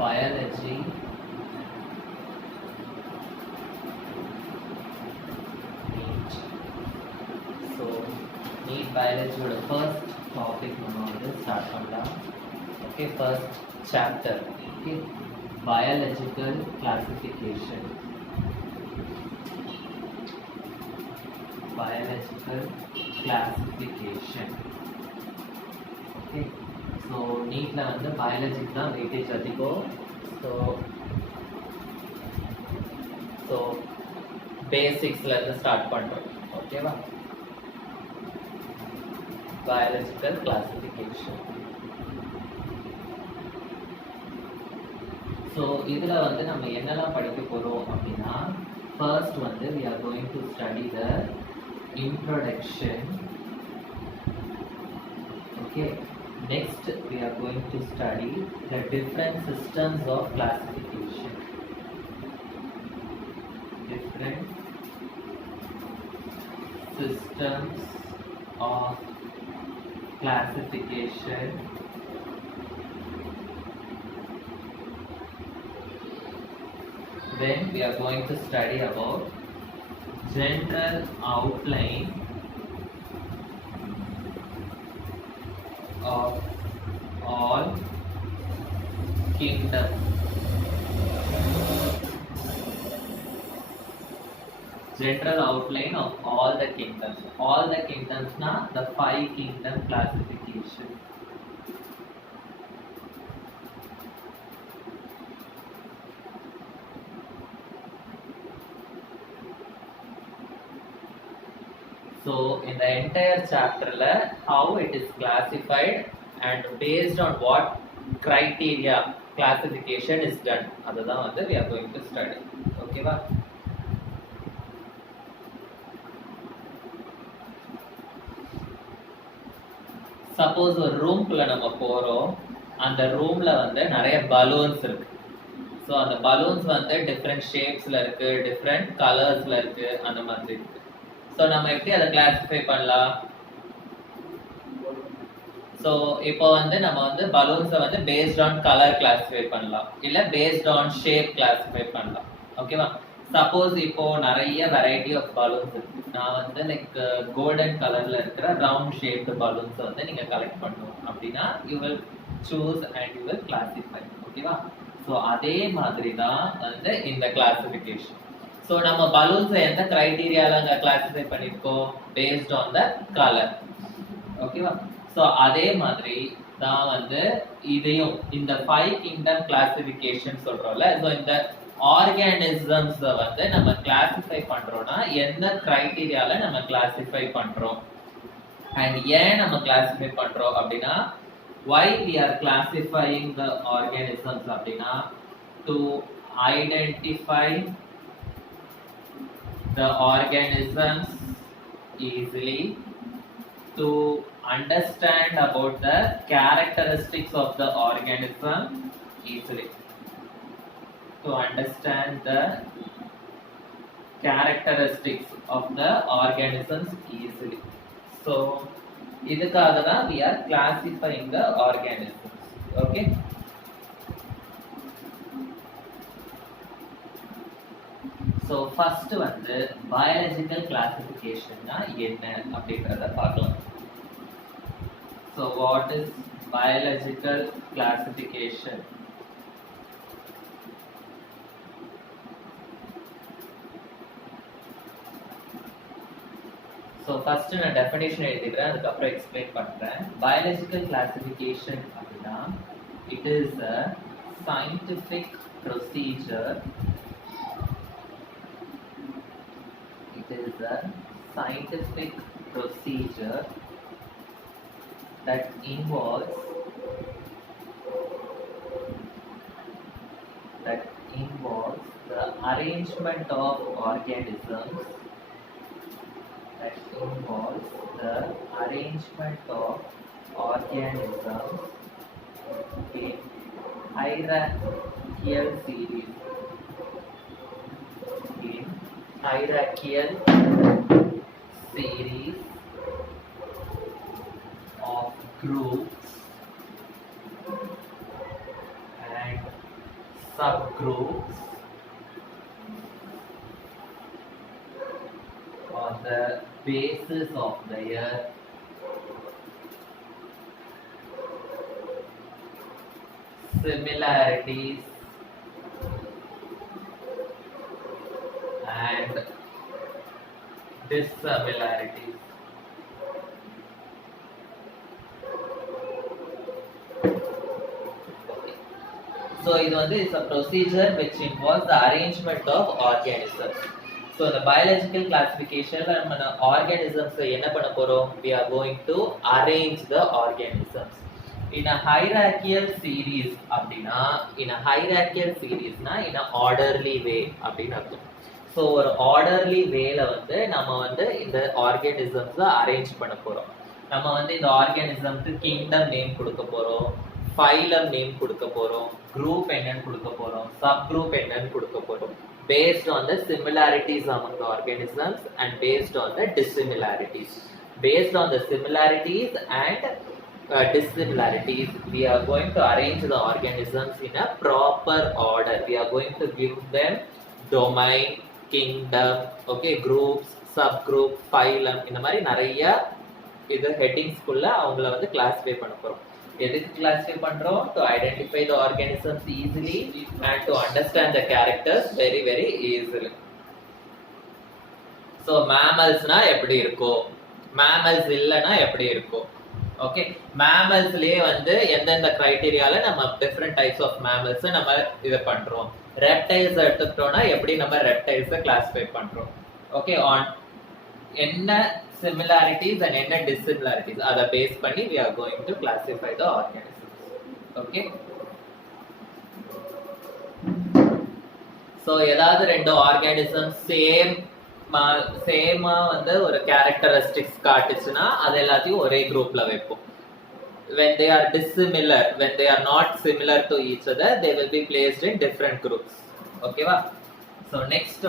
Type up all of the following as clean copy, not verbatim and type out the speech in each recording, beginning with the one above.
biology NEET. So NEET biology ஓட first topic நம்ம வந்து start பண்ணலாம். Okay, first chapter. Okay, biological classification. Biological classification. Okay, so NEETல வந்து biology தான் weightage அதிகம். So பேசிக்ஸ்ல இருந்து ஸ்டார்ட் பண்றோம். ஓகேவா? Biological classification. ஸோ இதுல வந்து நம்ம என்னெல்லாம் படிக்க போறோம் அப்படின்னா, ஃபர்ஸ்ட் வந்து we are going to study the introduction. Okay, next we are going to study the different systems of classification. Different systems of classification. Then we are going to study about general outline of all kingdoms. General outline of all the kingdoms. All the kingdoms na the 5 kingdom classification. So in the entire chapter la how it is classified and based on what criteria classification is done, adha வந்து we are going to study. Okay va? Suppose ஒரு ரூம்குள்ள நம்ம போறோம், அந்த ரூம்ல வந்து நிறைய பலூன்ஸ் இருக்கு. ஸோ அந்த பலூன்ஸ் வந்து டிஃப்ரெண்ட் ஷேப்ஸ்ல இருக்கு, டிஃப்ரெண்ட் கலர்ஸ்ல இருக்கு, அந்த மாதிரி இருக்கு. ஸோ நம்ம எப்படி அதை கிளாசிஃபை பண்ணலாம்? ஸோ இப்போ வந்து நம்ம வந்து பலூன்ஸை வந்து பேஸ்ட் ஆன் கலர் கிளாசிஃபை பண்ணலாம், இல்லை பேஸ்ட் ஆன் ஷேப் கிளாசிஃபை பண்ணலாம். ஓகேவா? சப்போஸ் இப்போ நிறைய வெரைட்டி ஆஃப் பலூன்ஸ் இருக்கு. நான் வந்து லைக் கோல்டன் கலர்ல இருக்கிற ரவுண்ட் ஷேப்டு பலூன்ஸ் வந்து நீங்க கலெக்ட் பண்ணணும் அப்படின்னா you will choose and you will classify. ஓகேவா? ஸோ அதே மாதிரி தான் வந்து இந்த கிளாசிஃபிகேஷன். ஸோ நம்ம பலூன்ஸை எந்த கிரைட்டீரியால அங்கே கிளாசிஃபை பண்ணியிருக்கோம்? Based on the colour. ஓகேவா? ஸோ அதே மாதிரி தான் வந்து இதையும் இந்த 5 கிங்டம் கிளாசிஃபிகேஷன் சொல்றோம்ல. ஸோ இந்த ஆர்கானிசம்ஸ் வந்து நம்ம கிளாசிஃபை பண்றோம்னா எந்த கிரைட்டீரியால நம்ம கிளாசிஃபை பண்றோம் அண்ட் ஏன் நம்ம கிளாசிஃபை பண்றோம் அப்படின்னா, why we are classifying the organisms அப்படின்னா to identify the organisms easily, to understand about the characteristics of the organism easily. To understand the characteristics of the organisms easily. So இதுக்காக தான் we are classifying the organisms. Okay, so first வந்து biological classification னா என்ன அப்படிங்கறத பார்க்கலாம். So what is biological classification? So first நான் டெஃபினேஷன் எழுதிக்கிறேன், அதுக்கப்புறம் எக்ஸ்பிளைன் பண்ணுறேன். பயாலஜிக்கல் கிளாசிஃபிகேஷன் அப்படின்னா it is a scientific procedure. It is a scientific procedure that involves the arrangement of organisms in hierarchical series. Of groups and subgroups on the basis of their similarities and dissimilarities. So it's a procedure which involves the arrangement of organisms. So the biological classification organisms we are going to arrange the organisms in a hierarchical series in a hierarchical series in a orderly way so ஒரு orderly wayல நம்ம இந்த organisms arrange பண்ண போறோம் நம்ம இந்த organismக்கு kingdom name கொடுக்க போறோம் phylum name கொடுக்க போறோம் group என்னன்னு கொடுக்க போறோம் subgroup என்னன்னு கொடுக்க போறோம் based on the similarities among the organisms and based on the dissimilarities based on the similarities and dissimilarities we are going to arrange the organisms in a proper order we are going to give them domain kingdom okay groups subgroup phylum இந்த மாதிரி நிறைய இது ஹெட்டிங்ஸ் குள்ள அவங்கள கிளாசிஃபை பண்ண போறோம் எதுக்கு கிளாசிஃபை பண்றோம் to identify the organisms easily and to understand the characters very very easily so mammals னா எப்படி இருக்கும் mammals இல்லனா எப்படி இருக்கும் ஓகே mammals-லயே எந்தெந்த கிரைட்டீரியால நம்ம different types of mammals நம்ம இத பண்றோம் reptiles எடுத்துட்டோம்னா எப்படி நம்ம reptiles கிளாசிஃபை பண்றோம் ஓகே on என்ன similarities and என்ன dissimilarities அத பேஸ் பண்ணி we are going to classify the organisms okay so ஏதாவது ரெண்டு organisms சேமா ஒரு characteristics காட்டுச்சுனா அது எல்லாத்தையும் ஒரே குரூப்ல வைப்போம் when they are dissimilar when they are not similar to each other they will be placed in different groups okay va so next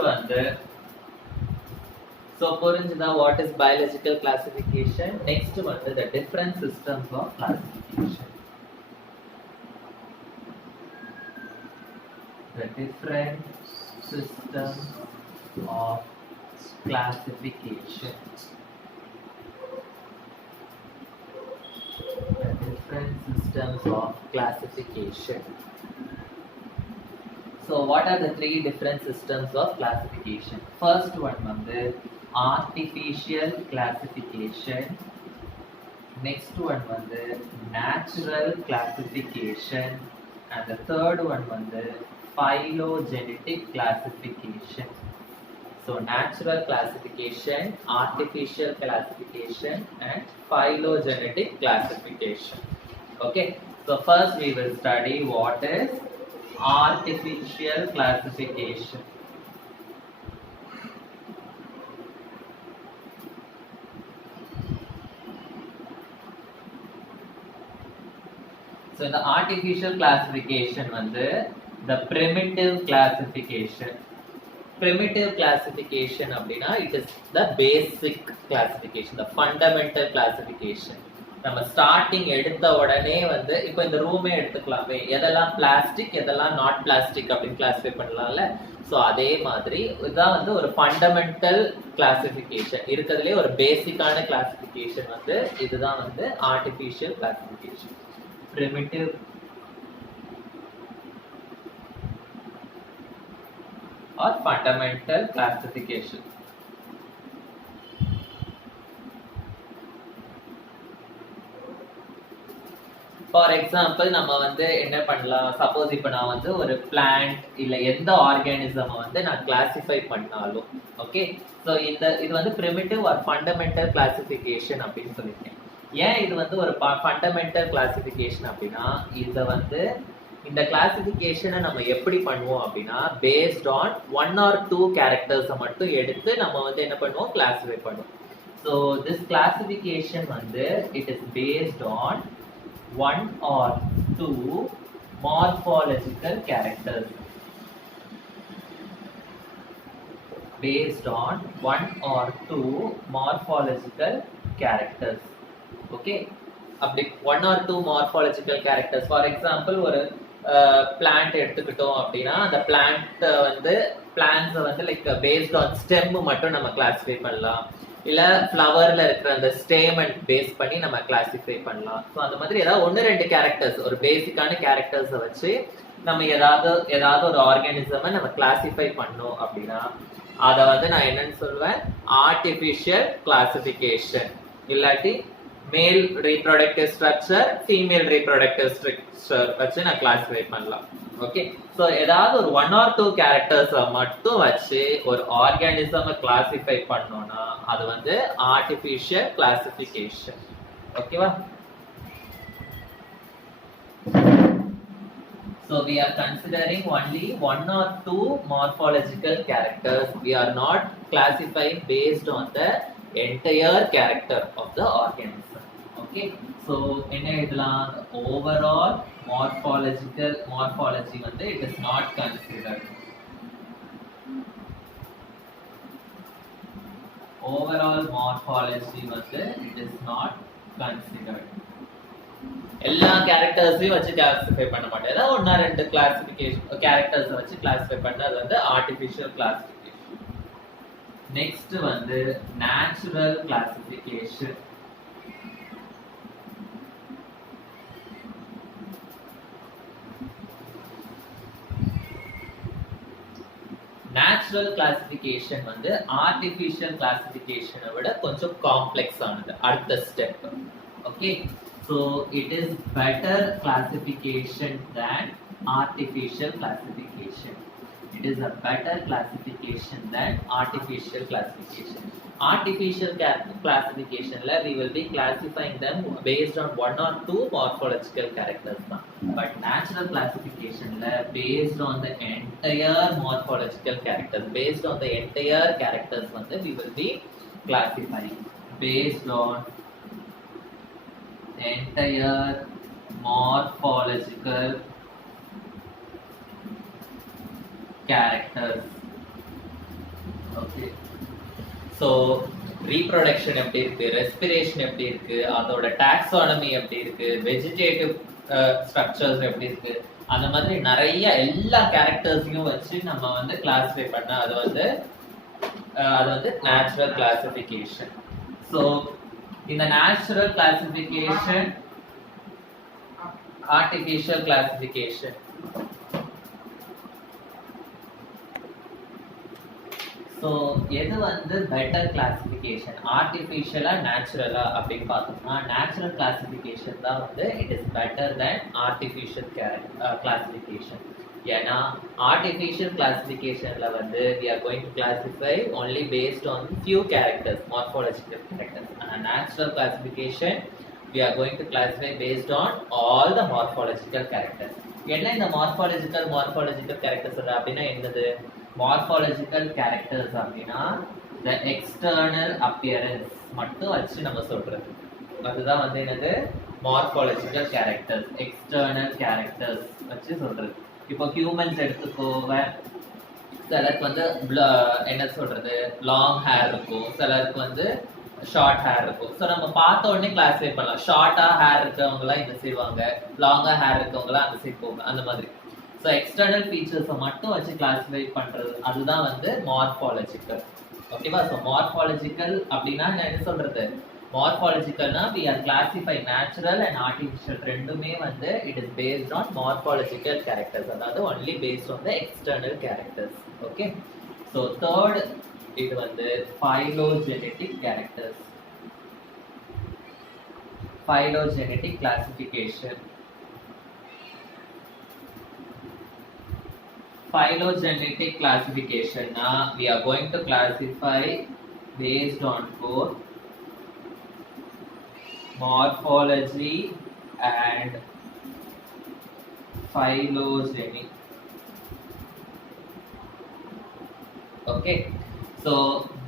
so புரிஞ்சுதா what is biological classification next the different systems of classification the different systems of classification the different systems of classification so what are the three different systems of classification first one artificial classification next one natural classification and the third one phylogenetic classification so natural classification artificial classification and phylogenetic classification okay so first we will study what is artificial classification so in the artificial classification the primitive classification அப்படினா it is the basic classification the fundamental classification நம்ம ஸ்டார்டிங் எடுத்த உடனே இப்போ இந்த ரூமே எடுத்துக்கலாமே எதெல்லாம் பிளாஸ்டிக் எதெல்லாம் நாட் பிளாஸ்டிக் அப்படின்னு கிளாசிஃபை பண்ணலாம்ல ஸோ அதே மாதிரி இதான் ஒரு ஃபண்டமெண்டல் கிளாசிஃபிகேஷன் இருக்கிறதுலே ஒரு பேசிக்கான கிளாசிஃபிகேஷன் இதுதான் artificial classification primitive or fundamental classification for example நம்ம என்ன பண்ணலாம் சப்போஸ் இப்போ நான் ஒரு பிளான்ட் இல்லை எந்த ஆர்கானிசம் நான் கிளாசிஃபை பண்ணாலும் ஓகே ஸோ இது ப்ரிமிட்டிவ் ஆர் ஃபண்டமெண்டல் கிளாசிஃபிகேஷன் அப்படின்னு சொல்லியிருக்கேன் ஏன் இது ஒரு ஃபண்டமெண்டல் கிளாசிஃபிகேஷன் அப்படின்னா இந்த கிளாசிஃபிகேஷனை நம்ம எப்படி பண்ணுவோம் அப்படின்னா பேஸ்ட் ஆன் 1 or 2 கேரக்டர்ஸை மட்டும் எடுத்து நம்ம என்ன பண்ணுவோம் கிளாசிஃபை பண்ணுவோம் so this classification it is based on 1 or 2 morphological characters based on 1 or 2 morphological characters okay அப்படி 1 or 2 morphological characters for example ஒரு பிளான்ட் எடுத்துக்கிட்டோம் அப்படின்னா அந்த பிளான்ட் வந்து பிளான்ட்ஸை வந்து லைக் பேஸ்ட் ஆன் ஸ்டெம் மட்டும் நம்ம கிளாஸிஃபை பண்ணலாம், இல்ல ஃப்ளவர்ல இருக்கிற அந்த ஸ்டேமன் பேஸ் பண்ணி நம்ம கிளாஸிஃபை பண்ணலாம். ஸோ அந்த மாதிரி ஏதாவது ஒன்று ரெண்டு கேரக்டர்ஸ், ஒரு பேசிக்கான கேரக்டர்ஸை வச்சு நம்ம ஏதாவது ஒரு ஆர்கானிசமை நம்ம கிளாஸிஃபை பண்ணோம் அப்படின்னா அதை வந்து நான் என்னன்னு சொல்லுவேன், ஆர்டிஃபிஷியல் கிளாசிஃபிகேஷன், இல்லாட்டி மேல் reproductive structure, female reproductive structure வச்சு நான் கிளாஸிஃபை பண்ணலாம். ஓகே, ஸோ ஏதாவது ஒரு 1 or 2 கேரக்டர்ஸை மட்டும் வச்சு ஒரு ஆர்கானிசமை கிளாஸிஃபை பண்ணோம்னா அது வந்து ஆர்டிஃபிஷியல் கிளாசிஃபிகேஷன். ஓகேவா? So we are considering only 1 or 2 morphological characters. We are not classifying based on the entire character of the organism. Okay, so என்ன எழுதலாம், overall morphology வந்து it is not considered. Overall morphology வந்து it is not considered. எல்லா கேரக்டர்ஸையும் வச்சு கிளாஸிஃபை பண்ண மாட்டேன், ஏதாவது ஒன்னா ரெண்டு கிளாசிஃபிகேஷன் கேரக்டர்ஸ் வச்சு கிளாஸிஃபை பண்ண அது வந்து ஆர்டிஃபிஷியல் கிளாசிஃபிகேஷன். நெக்ஸ்ட் வந்து நேச்சுரல் கிளாசிஃபிகேஷன். நேச்சுரல் கிளாசிஃபிகேஷன் வந்து ஆர்டிஃபிஷியல் கிளாசிஃபிகேஷனை விட கொஞ்சம் காம்ப்ளெக்ஸ் ஆனது, அடுத்த step. Okay, so it is better classification than artificial classification. It is a better classification than artificial classification. Artificial classification la we will be classifying them based on 1 or 2 morphological characters na, but natural classification la based on the entire morphological characters, based on the entire characters வந்து we will be classifying based on entire morphological characters. Okay, so reproduction எப்படி இருக்கு, ரெஸ்பிரேஷன் எப்படி இருக்கு, அதோட டாக்ஸானமி எப்படி இருக்கு, vegetative structures எப்படி இருக்கு, அந்த மாதிரி நிறைய எல்லா கேரக்டர்ஸையும் வச்சு நம்ம வந்து கிளாஸிஃபை பண்ண அது வந்து natural classification. So in the natural classification, artificial classification. So எது வந்து better classification, artificial-ஆ natural-ஆ அப்படின்னு பார்த்தோம்னா natural classification தான் வந்து it is better than artificial classification. ஏன்னா artificial classification-ல வந்து we are going to classify only based on few characters, morphological characters. And natural classification we are going to classify based on all the morphological characters. என்ன இந்த morphological characters அப்படின்னா என்னது? Morphological characters அப்படின்னா the external appearance மட்டும் வச்சு நம்ம சொல்றது, அதுதான் வந்து என்னது morphological characters, external characters வச்சு சொல்றது. இப்போ ஹியூமன்ஸ் எடுத்துக்கோங்க, சிலருக்கு வந்து என்ன சொல்றது லாங் ஹேர் இருக்கும், சிலருக்கு வந்து ஷார்ட் ஹேர் இருக்கும். ஸோ நம்ம பார்த்த உடனே கிளாஸிஃபை பண்ணலாம், ஷார்ட்டா ஹேர் இருக்கவங்களாம் இந்த செய்வாங்க, லாங்கா ஹேர் இருக்கவங்களாம் அந்த சைட் போவாங்க, அந்த மாதிரி. ஸோ எக்ஸ்டர்னல் ஃபீச்சர்ஸை மட்டும் வச்சு கிளாஸிஃபை பண்றது அதுதான் வந்து மார்ஃபாலஜிக்கல். ஓகேவா? ஸோ மார்ஃபாலஜிக்கல் அப்படின்னா என்ன சொல்றது, மார்ஃபாலஜிக்கல்னா we are classifying natural and artificial ரெண்டுமே வந்து it is based on morphological characters, அதாவது only based on the external characters. Okay, so third இது வந்து phylogenetic characters. Phylogenetic classification. Phylogenetic classification na we are going to classify based on both morphology and phylogeny. Okay, so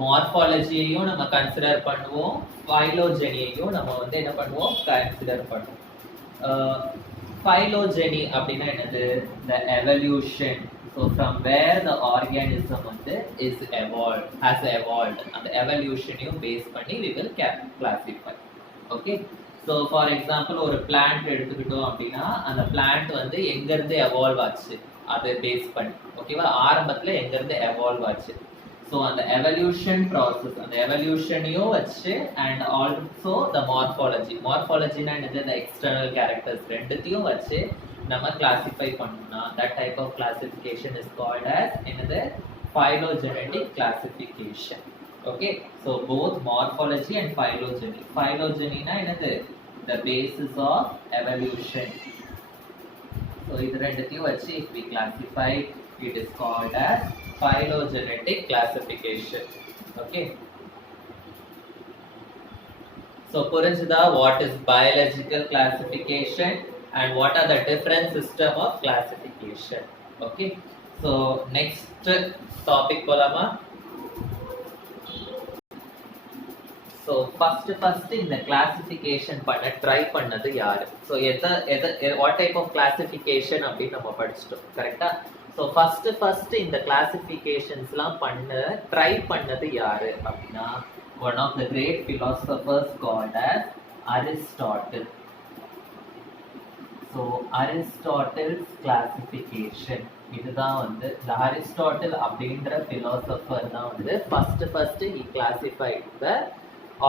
morphology-யையும் நம்ம கன்சிடர் பண்ணுவோம், phylogeny-யையும் நம்ம வந்து என்ன பண்ணுவோம் கன்சிடர் பண்ணுவோம். Phylogeny அப்படின்னா என்னது? The evolution. So from where the organism வந்து is evolved, has evolved, அந்த evolution-யும் பேஸ் பண்ணி we will classify. Okay, so for example ஒரு பிளான்ட் எடுத்துக்கிட்டோம் அப்படின்னா அந்த பிளான்ட் வந்து எங்கேருந்து எவால்வ் ஆச்சு அதை பேஸ் பண்ணி, ஓகேவா, ஆரம்பத்தில் எங்கேருந்து எவால்வ் ஆச்சு. ஸோ அந்த எவல்யூஷன் ப்ராசஸ், அந்த எவல்யூஷனையும் வச்சு அண்ட் ஆல்சோ த மார்ஃபாலஜினா என்னது, இந்த எக்ஸ்டர்னல் கேரக்டர்ஸ் ரெண்டுத்தையும் வச்சு நம்ம கிளாசிஃபை பண்ணோம்னா that type of classification is called as என்னது, phylogenetic classification. Okay, so both morphology and phylogeny. Phylogeny na enadhu, the basis of evolution. So idu rendathiyum vachi if we classify, it is called as phylogenetic classification. Okay, so purinjudha what is biological classification and what are the different system of classification. Okay, so next topic polama. So first இந்த classification பண்ண try பண்ணது யாரு? So what type of classification அப்படின்னு நம்ம படிச்சிட்டோம், கரெக்டா? So first இந்த கிளாசிஃபிகேஷன்ஸ்லாம் ட்ரை பண்ணது யாரு அப்படின்னா one of the great philosophers called as Aristotle. So Aristotle's classification, இதுதான் வந்து இந்த அரிஸ்டாட்டில் அப்படின்ற பிலாசபர் தான் வந்து first he classified the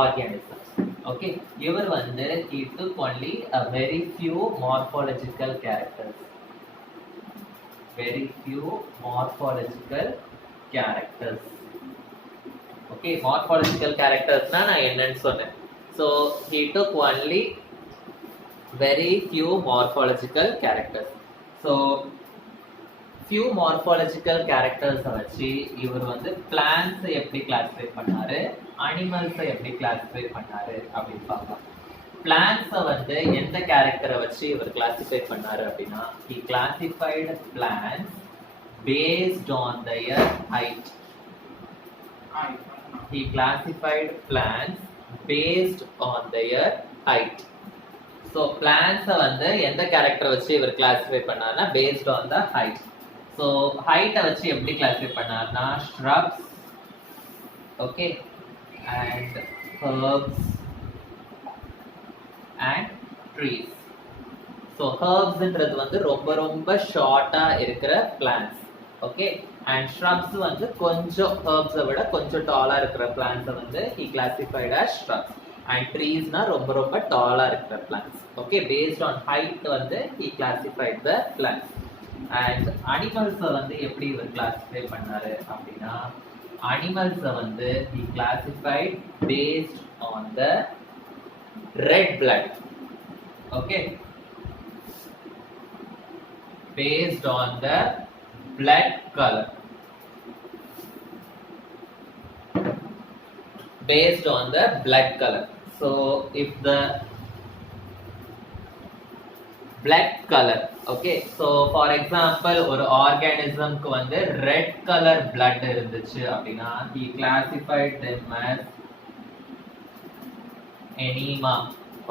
organisms. Okay, இவர் வந்து he took only a very few morphological characters, very few morphological characters. Okay, morphological characters na நான் என்னன்னு சொன்னேன். So he took only very few morphological characters. So few morphological characters வச்சு இவர் வந்து பிளான்ட்ஸ் எப்படி கிளாசிஃபை பண்ணாரு, அனிமல்ஸ் எப்படி கிளாசிஃபை பண்ணாரு அப்படின்னு பார்க்கலாம். பிளான்ட்ஸை வந்து எந்த கேரக்டரை வச்சு இவர் கிளாசிஃபை பண்ணாரு அப்படின்னா he classified plants based on their height. He classified plants based on their height. So plants வந்து எந்த கேரக்டரை வச்சு இவர் கிளாசிஃபை பண்ணாருன்னா based on the height. So height வச்சு எப்படி கிளாசிஃபை பண்ணாருன்னா shrubs, okay, and herbs and trees. So herbs ன்றது வந்து ரொம்ப ஷார்ட்டா இருக்கிற plants, okay, and shrubs வந்து கொஞ்சம் herbs விட கொஞ்சம் டாலா இருக்கிற plants வந்து he classified as shrubs, and trees னா ரொம்ப டாலா இருக்கிற plants. Okay, based on height வந்து he classified the plants. And animals வந்து எப்படி இவர் கிளாசிஃபை பண்ணாரு அப்படின்னா animals வந்து he classified based on the red blood. Okay, based on the blood color, based on the blood color. So if the blood color, okay, so for example ஒரு ஆர்கானிசம்க்கு வந்து red color blood இருந்துச்சு அப்படின்னா he classified them as anema.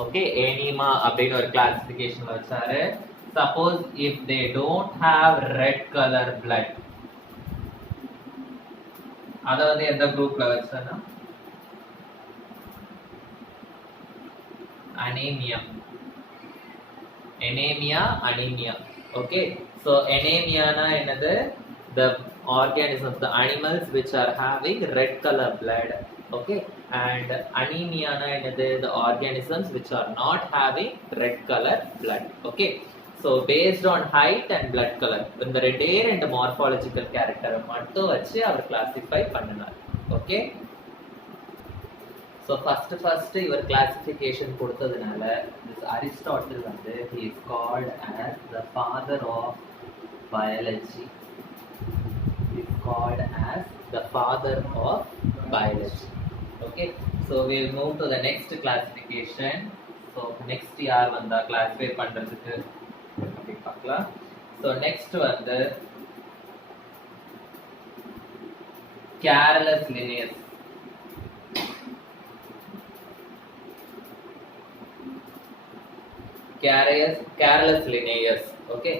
Okay, anema அப்படின்னு ஒரு கிளாசிஃபிகேஷன் வச்சாரு. Suppose if they don't have red color blood, அத வந்து எந்த குரூப்ல வச்சானா anemia. Anemia. Okay, so anemia na enadhu, the organisms, the animals which are having red color blood. Okay, and anemia na enadhu, the organisms which are not having red color blood. Okay, so based on height and blood color, இந்த ரெண்டு morphological character மட்டும் வச்சு அவர் classify பண்ணினார். Okay, so first இவர் classification கொடுத்ததுனால this Aristotle வந்து he is called as the father of biology. He is called as the father of biology. Okay, so we will move to the next classification. So next யார் வந்தா classify பண்றதுக்கு அப்படி பார்க்கலாம். So next வந்து Carolus Linnaeus. Carolus Linnaeus. Okay,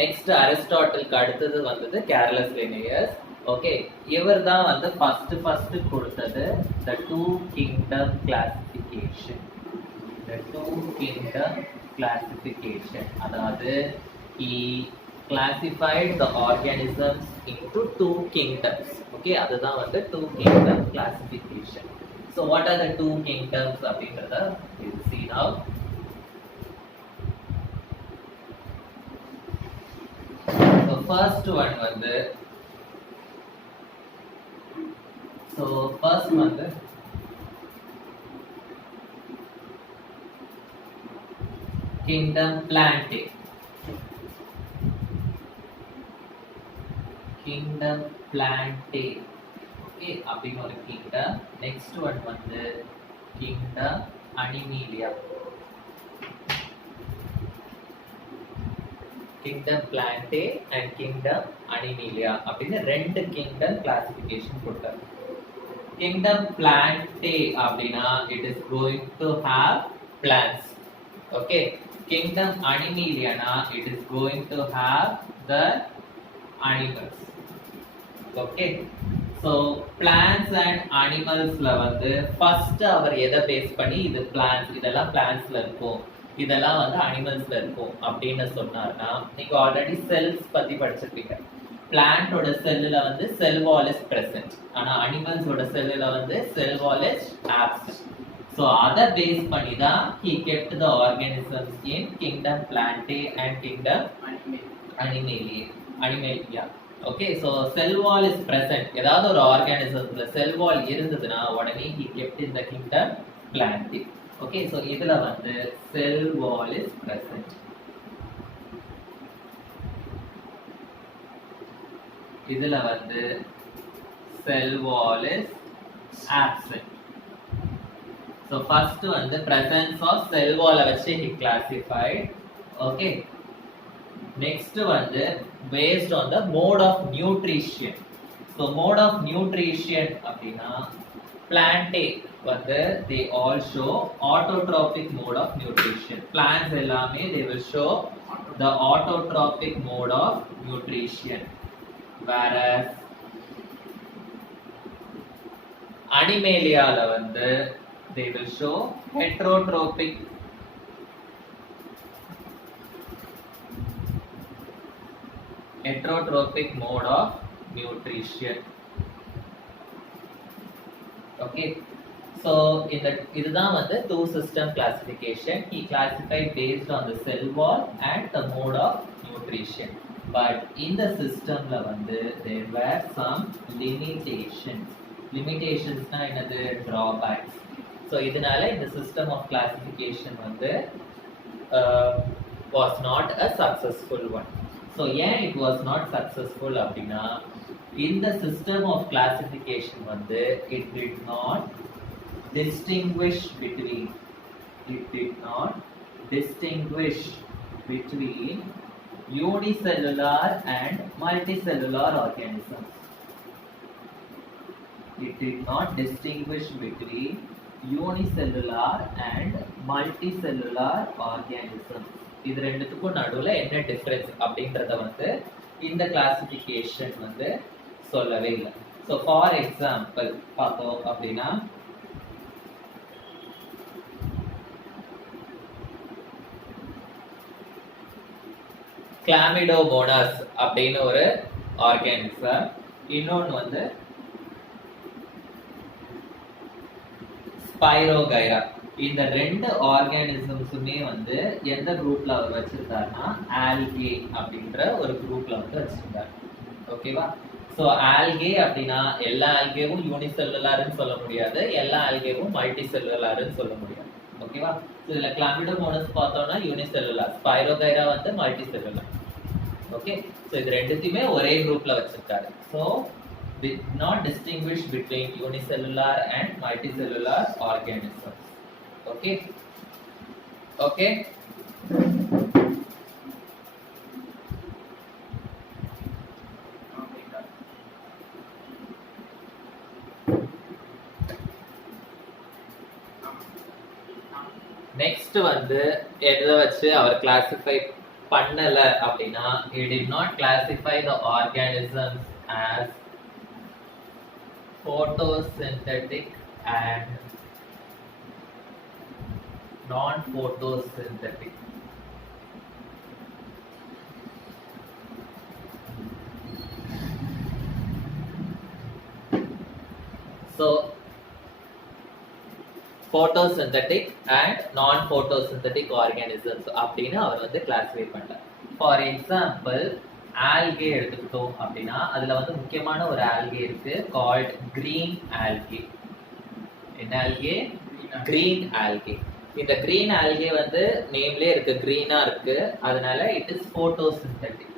next Aristotle அடுத்தது வந்தது Carolus Linnaeus. Okay, இவர் தான் வந்து first கொடுத்தது the two kingdom classification. the two kingdom classification. அதாவது he classified the organisms into two kingdoms. Okay, அதுதான் வந்து two kingdom classification. So what are the two kingdoms அப்படிங்கறத we'll see now. So first one வந்து kingdom Plantae. Kingdom Plantae. Okay, அப்படின்னு ஒரு kingdom. Next one வந்து kingdom Animalia. Kingdom Plantae and Kingdom Animalia அப்படின்னு ரெண்டு kingdom classification கொடுத்தாரு. Kingdom Plantae அப்படின்னா it is going to have plants. Okay, Kingdom Animalia it is going to have the animals. Okay, so plants and animals ல வந்து first அவர் எதை பேஸ் பண்ணி இது plants இதெல்லாம் plantsல இருக்கும் இதெல்லாம் வந்து அனிமல்ஸ்ல இருக்கும் அப்படின்னு சொன்னார்னா நீங்க ஆல்ரெடி செல்ஸ் பத்தி படிச்சிருப்பீங்க. பிளான்ட்டோட செல்லுல வந்து செல் வால் இஸ் பிரசன்ட், ஆனா அனிமல்ஸோட செல்லுல வந்து செல் வால் இஸ் ஆப்சன்ட். ஸோ அதை பேஸ் பண்ணி தான் he kept the organisms in kingdom Plantae and kingdom Animalia. Okay, so sell wall is present, ஏதாவது ஒரு ஆர்கானிசம்ல செல் வால் இருந்ததுன்னா உடனே he kept in the kingdom Plantae. Okay, so இதுல வந்து cell wall is present. இதுல வந்து cell wall is absent. So first வந்து presence of cell wall வச்சு he classified. Okay, next வந்து based on the mode of nutrition. So mode of nutrition அப்படின்னா Plantae வந்து they all show autotrophic mode of nutrition. Plants எல்லாமே they will show the autotrophic mode of nutrition, whereas Animalia வந்து they will show heterotrophic mode of nutrition. Okay, so இதுதான் வந்து two system classification. He classified based on the cell wall and the mode of nutrition. But in the system ல வந்து there were some limitations. Limitationsனா என்னது? Drawbacks. So இதனால இந்த system of classification வந்து was not a successful one. So ஏன் it was not successful அப்படின்னா in the system of classification வந்து it did not distinguish between unicellular and multicellular organisms. It did not distinguish between unicellular and multicellular organisms. இது ரெண்டுத்துக்கும் நடுவுல என்ன டிஃபரன்ஸ் அப்படின்றத வந்து இந்த கிளாசிஃபிகேஷன் வந்து சொல்லவே இல்லை. ஸோ ஃபார் எக்ஸாம்பிள் பார்த்தோம் அப்படின்னா கிளாமிடோமோனாஸ் அப்படின்னு ஒரு ஆர்கானிசம், இன்னொன்று வந்து ஸ்பைரோகைரா. இந்த ரெண்டு ஆர்கானிசம்ஸுமே வந்து எந்த குரூப்ல அவர் வச்சிருந்தாருன்னா ஆல்கே அப்படின்ற ஒரு குரூப்ல வந்து வச்சிருந்தாரு. ஓகேவா? ஸோ ஆல்கே அப்படின்னா எல்லா ஆல்கேவும் யூனிசெல்லுலார்னு சொல்ல முடியாது, எல்லா ஆல்கேவும் மல்டி செல்லுலார்னு சொல்ல முடியாது. ஓகேவா? ஸோ இதில் கிளாமிடோமோனஸ் பார்த்தோம்னா யூனிசெல்லுலார், ஸ்பைரோகைரா வந்து மல்டி செல்லுலார். ஓகே, ஸோ இது ரெண்டுத்தையுமே ஒரே குரூப்ல வச்சிருக்காரு. So did not distinguish between unicellular and multicellular organisms. Okay, okay. Next வந்து எதை வச்சு அவர் கிளாசிஃபை பண்ணல அப்படின்னா he did not classify the organisms as photosynthetic and non-photosynthetic. So photosynthetic and non-photosynthetic organisms அப்படின்னு அவர் வந்து கிளாஸிஃபை பண்ணார். ஃபார் எக்ஸாம்பிள் ஆல்கே எடுத்துக்கிட்டோம் அப்படின்னா அதுல வந்து முக்கியமான ஒரு ஆல்கே இருக்கு கால்ட் கிரீன் ஆல்கே. என்ன ஆல்கே? Green algae. இந்த கிரீன் ஆல்கே வந்து நேம்லயே இருக்கு, கிரீனா இருக்கு, அதனால it is photosynthetic.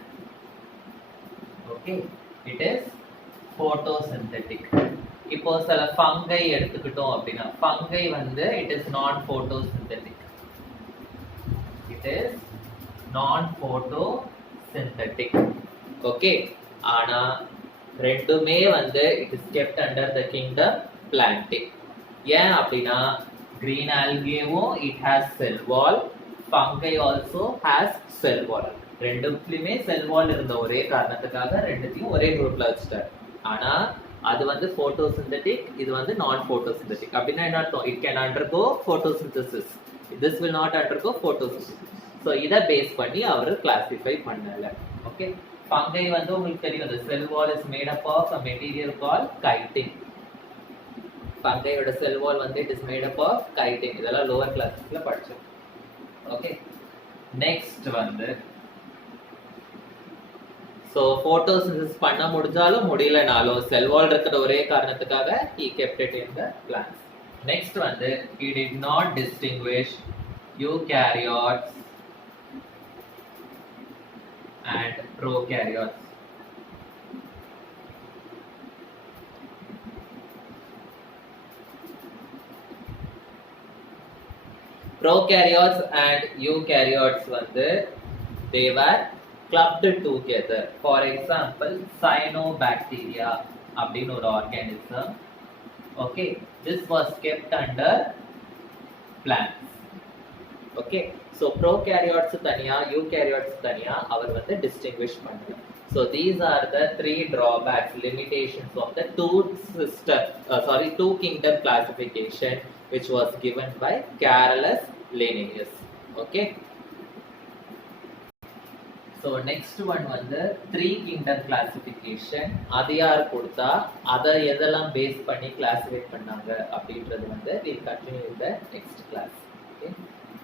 Okay, it is photosynthetic. இப்போ சில ஃபங்கை எடுத்துக்கிட்டோம் அப்படின்னா ஃபங்கை வந்து இட் இஸ் நான் போட்டோசிந்தெட்டிக். இட் இஸ் நான் போட்டோசிந்தெட்டிக். ஓகே, ஆனா ரெண்டுமே வந்து it is kept under the kingdom plantae. ஏன் அப்படின்னா கிரீன் ஆல்கேவும் it has cell wall, fungi also has cell wall. ரெண்டுத்துலயுமே செல் வால் இருந்த ஒரே காரணத்துக்காக ரெண்டுத்தையும் ஒரே குரூப்ல வச்சுட்டாரு. ஆனா அது வந்து photosynthetic, இது வந்து நான் photosynthetic. அப்படின்னா என்ன அர்த்தம்? it can undergo photosynthesis, this will not undergo photosynthesis. so இத பேஸ் பண்ணி அவர் கிளாசிஃபை பண்ணல. ஓகே, ஃபங்கை வந்து உங்களுக்கு தெரியும், the cell wall is made up of a material called chitin. ஃபங்கையோட செல் வால் வந்து it is made up of chitin. இதெல்லாம் லோவர் கிளாஸஸ்ல படிச்சோம். ஓகே, நெக்ஸ்ட் வந்து so photosynthesis பண்ண முடிஞ்சாலும் முடியலனாலும் செல் வால் இருக்கிற ஒரே காரணத்துக்காக he kept it in the plants. next வந்து he did not distinguish eukaryotes and prokaryotes. prokaryotes and eukaryotes வந்து they were clubbed together. for example cyanobacteria அப்படின ஒரு organism. okay, this was kept under plants. okay, so prokaryotes தனியா eukaryotes தனியா அவர் வந்து distinguish பண்ணல. so these are the three drawbacks, limitations of the two kingdom classification which was given by Carolus Linnaeus. okay, so next one வந்து three kingdom classification. அது யார் கொடுத்தா, அதை எதெல்லாம் பேஸ் பண்ணி கிளாசிஃபை பண்ணாங்க அப்படின்றது வந்து we'll continue in the next class. okay.